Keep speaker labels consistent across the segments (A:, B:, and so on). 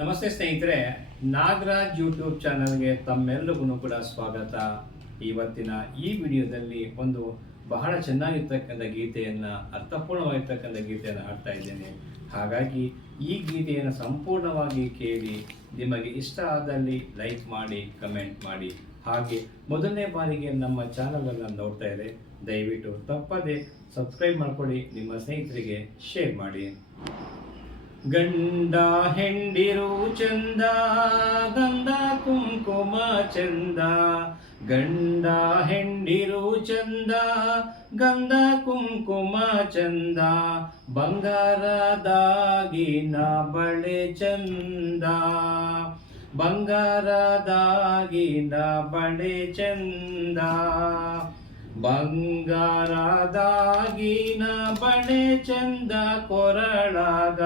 A: ನಮಸ್ತೆ ಸ್ನೇಹಿತರೆ, ನಾಗರಾಜ್ ಯೂಟ್ಯೂಬ್ ಚಾನಲ್ಗೆ ತಮ್ಮೆಲ್ಲರಿಗೂ ಕೂಡ ಸ್ವಾಗತ. ಇವತ್ತಿನ ಈ ವಿಡಿಯೋದಲ್ಲಿ ಒಂದು ಬಹಳ ಚೆನ್ನಾಗಿರ್ತಕ್ಕಂಥ ಗೀತೆಯನ್ನು, ಅರ್ಥಪೂರ್ಣವಾಗಿರ್ತಕ್ಕಂಥ ಗೀತೆಯನ್ನು ಹಾಡ್ತಾ ಇದ್ದೇನೆ. ಹಾಗಾಗಿ ಈ ಗೀತೆಯನ್ನು ಸಂಪೂರ್ಣವಾಗಿ ಕೇಳಿ ನಿಮಗೆ ಇಷ್ಟ ಆದಲ್ಲಿ ಲೈಕ್ ಮಾಡಿ ಕಮೆಂಟ್ ಮಾಡಿ. ಹಾಗೆ ಮೊದಲನೇ ಬಾರಿಗೆ ನಮ್ಮ ಚಾನಲನ್ನು ನೋಡ್ತಾ ಇದೆ ದಯವಿಟ್ಟು ತಪ್ಪದೆ ಸಬ್ಸ್ಕ್ರೈಬ್ ಮಾಡ್ಕೊಳ್ಳಿ, ನಿಮ್ಮ ಸ್ನೇಹಿತರಿಗೆ ಶೇರ್ ಮಾಡಿ. ಗಂಡ ಹೆಂಡಿರು ಚಂದ, ಗಂಧ ಕುಂಕುಮ ಚಂದ. ಗಂಡ ಹೆಂಡಿರು ಚಂದ, ಗಂಧ ಕುಂಕುಮ ಚಂದ. ಬಂಗಾರದಾಗಿನ ಬಳೆ ಚಂದ. ಬಂಗಾರದಾಗಿನ ಬಳೆ ಚಂದ. ಬಂಗಾರದಾಗಿನ ಬಳೆ ಚಂದ ಕೊರಳಾಗ.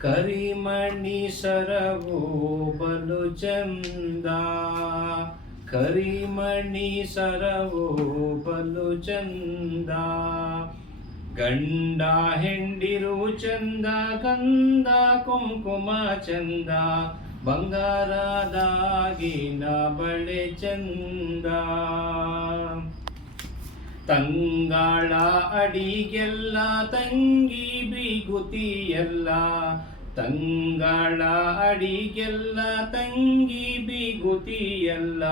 A: ಕರಿಮಣಿ ಸರವೋ ಬಲು ಚಂದ. ಕರಿಮಣಿ ಸರವೋ ಬಲು ಚಂದ. ಗಂಡ ಹೆಂಡಿರು ಚಂದ ಗಂಧ ಕುಂಕುಮ ಚಂದ. ಬಂಗಾರದಾಗಿನ ಬಳೆ ಚಂದ. ತಂಗಾಳ ಅಡಿಗೆಲ್ಲ, ತಂಗಿ ಬಿಗುತಿಯಲ್ಲ. ತಂಗಾಳ ಅಡಿಗೆಲ್ಲ, ತಂಗಿ ಬಿಗುತಿಯಲ್ಲ.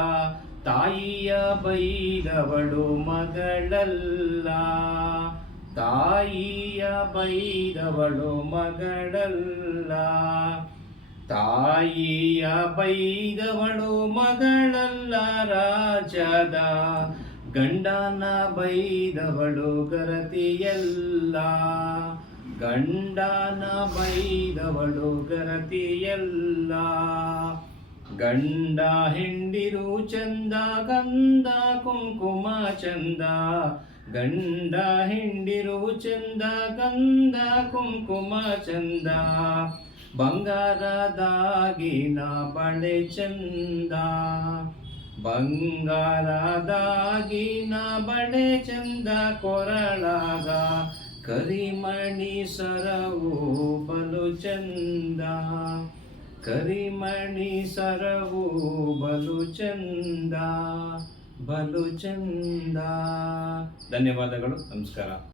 A: ತಾಯಿಯ ಬೈದವಳು ಮಗಳಲ್ಲ. ತಾಯಿಯ ಬೈದವಳು ಮಗಳಲ್ಲ. ತಾಯಿಯ ಬೈದವಳು ಮಗಳಲ್ಲ ರಾಜದ. ಗಂಡನ ಬೈದವಳು ಗರತಿಯಲ್ಲ. ಗಂಡನ ಬೈದವಳು ಗರತಿಯಲ್ಲ. ಗಂಡ ಹೆಂಡಿರು ಚಂದ ಗಂಧ ಕುಂಕುಮ ಚಂದ. ಗಂಡ ಹೆಂಡಿರು ಚಂದ ಗಂಧ ಕುಂಕುಮ ಚಂದ. ಬಂಗಾರದಾಗಿನ ಬಳೆ ಚಂದ. ಬಂಗಾರದಾಗಿನ ಬಡೆ ಚಂದ ಕೊರಳಾಗ ಕರಿಮಣಿ ಸರವು ಬಲು ಚಂದ. ಕರಿಮಣಿ ಸರವು ಬಲು ಚಂದ ಬಲು ಚಂದ. ಧನ್ಯವಾದಗಳು, ನಮಸ್ಕಾರ.